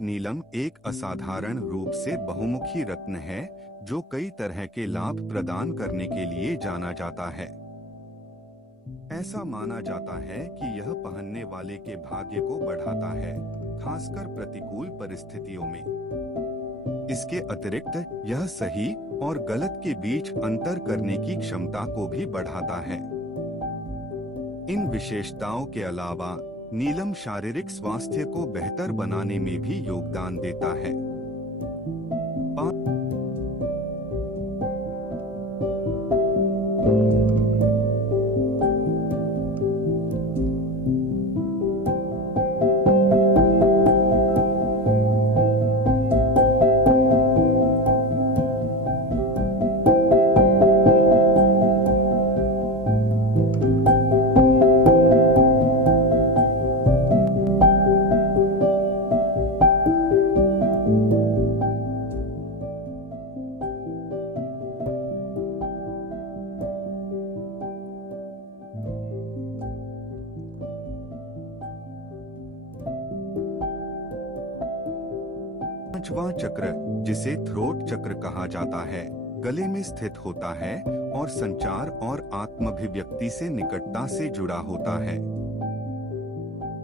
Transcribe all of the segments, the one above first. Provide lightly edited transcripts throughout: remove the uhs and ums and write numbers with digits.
नीलम एक असाधारण रूप से बहुमुखी रत्न है जो कई तरह के लाभ प्रदान करने के लिए जाना जाता है। ऐसा माना जाता है कि यह पहनने वाले के भाग्य को बढ़ाता है, खासकर प्रतिकूल परिस्थितियों में। इसके अतिरिक्त यह सही और गलत के बीच अंतर करने की क्षमता को भी बढ़ाता है। इन विशेषताओं के अलावा नीलम शारीरिक स्वास्थ्य को बेहतर बनाने में भी योगदान देता है। पांचवां चक्र, जिसे थ्रोट चक्र कहा जाता है, गले में स्थित होता है और संचार और आत्माभिव्यक्ति से निकटता से जुड़ा होता है।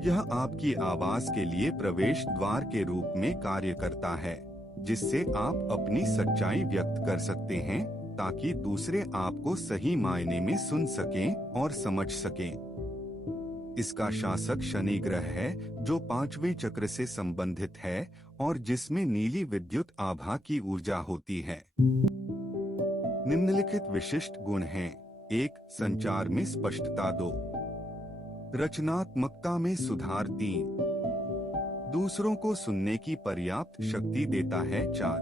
यह आपकी आवाज के लिए प्रवेश द्वार के रूप में कार्य करता है, जिससे आप अपनी सच्चाई व्यक्त कर सकते हैं ताकि दूसरे आपको सही मायने में सुन सकें और समझ सकें। इसका शासक शनि ग्रह है जो पांचवें चक्र से संबंधित है और जिसमें नीली विद्युत आभा की ऊर्जा होती है। निम्नलिखित विशिष्ट गुण हैं। 1. संचार में स्पष्टता। 2. रचनात्मकता में सुधार। 3. दूसरों को सुनने की पर्याप्त शक्ति देता है। 4.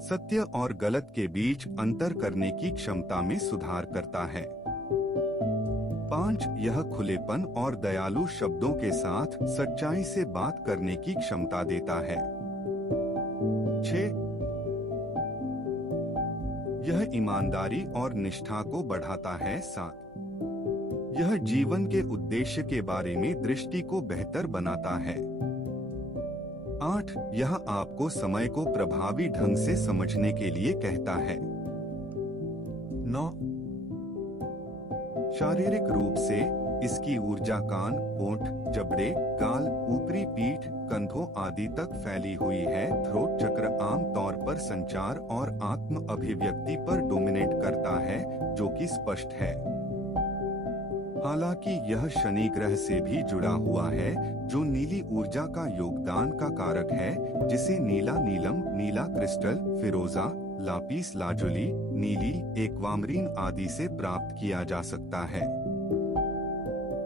सत्य और गलत के बीच अंतर करने की क्षमता में सुधार करता है। 5. यह खुलेपन और दयालु शब्दों के साथ सच्चाई से बात करने की क्षमता देता है। 6. यह ईमानदारी और निष्ठा को बढ़ाता है। 7. यह जीवन के उद्देश्य के बारे में दृष्टि को बेहतर बनाता है। 8. यह आपको समय को प्रभावी ढंग से समझने के लिए कहता है। 9. शारीरिक रूप से इसकी ऊर्जा कान, होंठ, जबड़े, गाल, ऊपरी पीठ, कंधों आदि तक फैली हुई है। थ्रोट चक्र आम तौर पर संचार और आत्म अभिव्यक्ति पर डोमिनेट करता है, जो कि स्पष्ट है। हालांकि यह शनि ग्रह से भी जुड़ा हुआ है, जो नीली ऊर्जा का योगदान का कारक है, जिसे नीला नीलम, नीला क्रिस्टल, फिरोजा, लापिस लाजुली, नीली एक्वामरीन आदि से प्राप्त किया जा सकता है।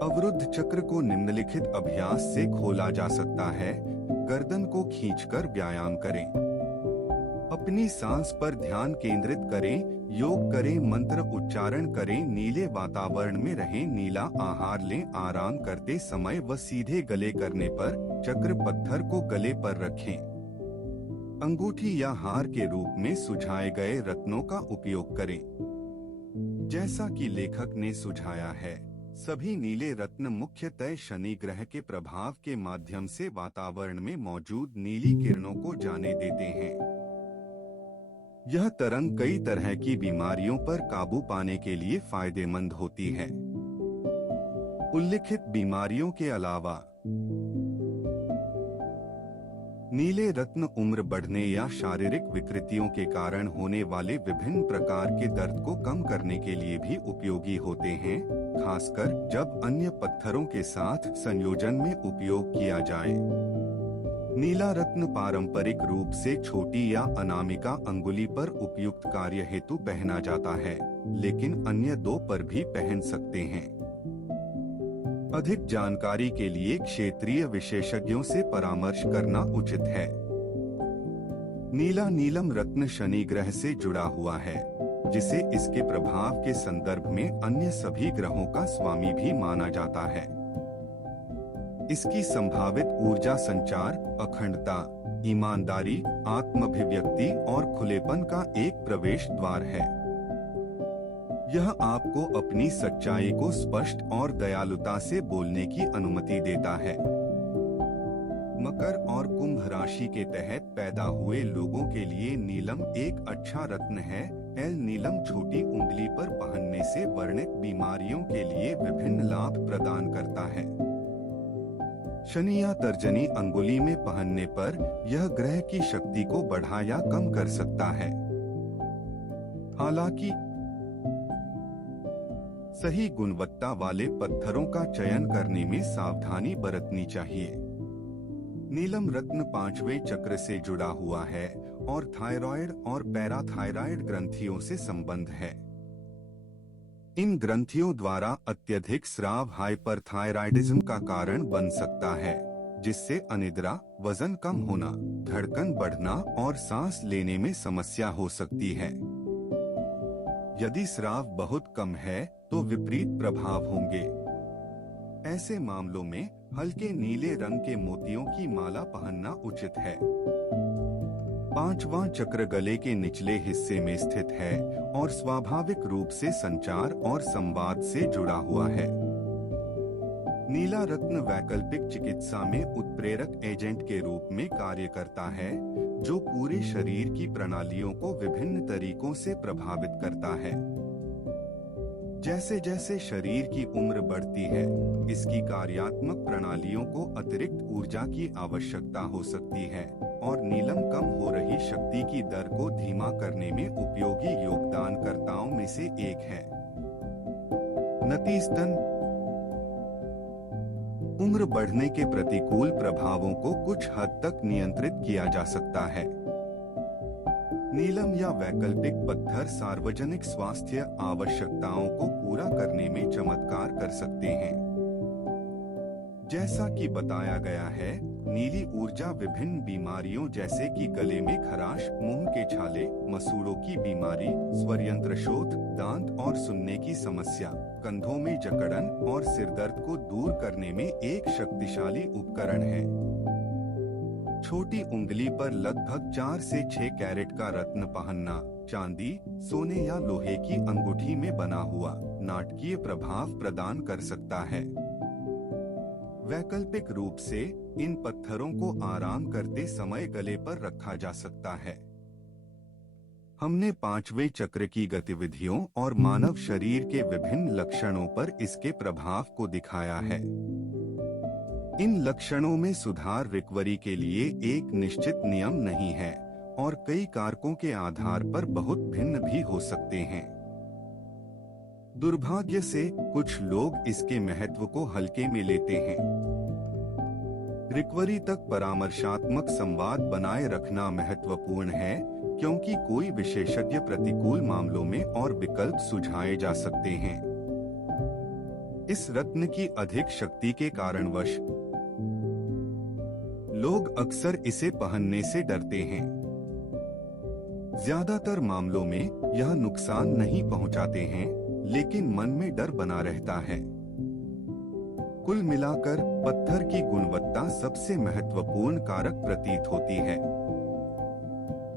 अवरुद्ध चक्र को निम्नलिखित अभ्यास से खोला जा सकता है। गर्दन को खींचकर व्यायाम करें। अपनी सांस पर ध्यान केंद्रित करें, योग करें, मंत्र उच्चारण करें, नीले वातावरण में रहें, नीला आहार लें। आराम करते समय व सीधे गले करने पर चक्र पत्थर को गले पर रखें। अंगूठी या हार के रूप में सुझाए गए रत्नों का उपयोग करें। जैसा कि लेखक ने सुझाया है, सभी नीले रत्न मुख्यतः शनि ग्रह के प्रभाव के माध्यम से वातावरण में मौजूद नीली किरणों को जाने देते हैं। यह तरंग कई तरह की बीमारियों पर काबू पाने के लिए फायदेमंद होती है। उल्लिखित बीमारियों के अलावा नीले रत्न उम्र बढ़ने या शारीरिक विकृतियों के कारण होने वाले विभिन्न प्रकार के दर्द को कम करने के लिए भी उपयोगी होते हैं, खासकर जब अन्य पत्थरों के साथ संयोजन में उपयोग किया जाए। नीला रत्न पारंपरिक रूप से छोटी या अनामिका अंगुली पर उपयुक्त कार्य हेतु पहना जाता है, लेकिन अन्य 2 पर भी पहन सकते हैं। अधिक जानकारी के लिए क्षेत्रीय विशेषज्ञों से परामर्श करना उचित है। नीला नीलम रत्न शनि ग्रह से जुड़ा हुआ है, जिसे इसके प्रभाव के संदर्भ में अन्य सभी ग्रहों का स्वामी भी माना जाता है। इसकी संभावित ऊर्जा संचार, अखंडता, ईमानदारी, आत्माभिव्यक्ति और खुलेपन का एक प्रवेश द्वार है। यह आपको अपनी सच्चाई को स्पष्ट और दयालुता से बोलने की अनुमति देता है। मकर और कुंभ राशि के तहत पैदा हुए लोगों के लिए नीलम एक अच्छा रत्न है। एल नीलम छोटी उंगली पर पहनने से वर्णित बीमारियों के लिए विभिन्न लाभ प्रदान करता है। शनि या तर्जनी अंगुली में पहनने पर यह ग्रह की शक्ति को बढ़ा या कम कर सकता है। हालांकि सही गुणवत्ता वाले पत्थरों का चयन करने में सावधानी बरतनी चाहिए। नीलम रत्न पांचवें चक्र से जुड़ा हुआ है और थायराइड और पैराथायराइड ग्रंथियों से संबंध है। इन ग्रंथियों द्वारा अत्यधिक स्राव हाइपरथायराइडिज्म का कारण बन सकता है, जिससे अनिद्रा, वजन कम होना, धड़कन बढ़ना और सांस लेने में समस्या हो सकती है। यदि स्राव बहुत कम है तो विपरीत प्रभाव होंगे। ऐसे मामलों में हल्के नीले रंग के मोतियों की माला पहनना उचित है। पांचवां चक्र गले के निचले हिस्से में स्थित है और स्वाभाविक रूप से संचार और संवाद से जुड़ा हुआ है। नीला रत्न वैकल्पिक चिकित्सा में उत्प्रेरक एजेंट के रूप में कार्य करता है, जो पूरे शरीर की प्रणालियों को विभिन्न तरीकों से प्रभावित करता है। जैसे जैसे शरीर की उम्र बढ़ती है, इसकी कार्यात्मक प्रणालियों को अतिरिक्त ऊर्जा की आवश्यकता हो सकती है और नीलम कम हो रही शक्ति की दर को धीमा करने में उपयोगी योगदानकर्ताओं में से एक है। नतीजतन, उम्र बढ़ने के प्रतिकूल प्रभावों को कुछ हद तक नियंत्रित किया जा सकता है। नीलम या वैकल्पिक पत्थर सार्वजनिक स्वास्थ्य आवश्यकताओं को पूरा करने में चमत्कार कर सकते हैं। जैसा कि बताया गया है, नीली ऊर्जा विभिन्न बीमारियों जैसे कि गले में खराश, मुंह के छाले, मसूड़ों की बीमारी, स्वरयंत्र शोथ, दांत और सुनने की समस्या, कंधों में जकड़न और सिरदर्द को दूर करने में एक शक्तिशाली उपकरण है। छोटी उंगली पर लगभग 4 से 6 कैरेट का रत्न पहनना चांदी, सोने या लोहे की अंगूठी में बना हुआ नाटकीय प्रभाव प्रदान कर सकता है। वैकल्पिक रूप से इन पत्थरों को आराम करते समय गले पर रखा जा सकता है। हमने पांचवें चक्र की गतिविधियों और मानव शरीर के विभिन्न लक्षणों पर इसके प्रभाव को दिखाया है। इन लक्षणों में सुधार रिकवरी के लिए एक निश्चित नियम नहीं है और कई कारकों के आधार पर बहुत भिन्न भी हो सकते हैं। दुर्भाग्य से कुछ लोग इसके महत्व को हल्के में लेते हैं। रिकवरी तक परामर्शात्मक संवाद बनाए रखना महत्वपूर्ण है, क्योंकि कोई विशेषज्ञ प्रतिकूल मामलों में और विकल्प सुझाए जा सकते हैं। इस रत्न की अधिक शक्ति के कारणवश लोग अक्सर इसे पहनने से डरते हैं। ज्यादातर मामलों में यह नुकसान नहीं पहुंचाते हैं, लेकिन मन में डर बना रहता है। कुल मिलाकर पत्थर की गुणवत्ता सबसे महत्वपूर्ण कारक प्रतीत होती है।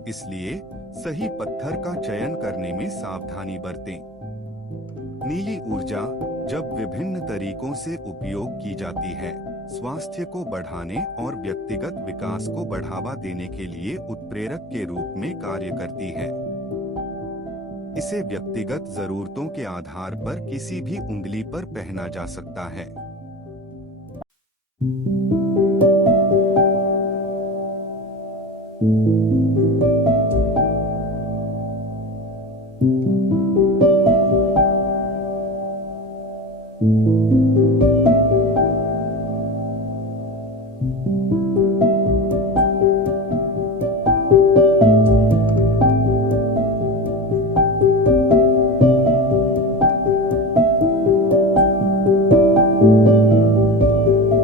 इसलिए सही पत्थर का चयन करने में सावधानी बरतें। नीली ऊर्जा जब विभिन्न तरीकों से उपयोग की जाती है, स्वास्थ्य को बढ़ाने और व्यक्तिगत विकास को बढ़ावा देने के लिए उत्प्रेरक के रूप में कार्य करती है। इसे व्यक्तिगत जरूरतों के आधार पर किसी भी उंगली पर पहना जा सकता है। Thank you.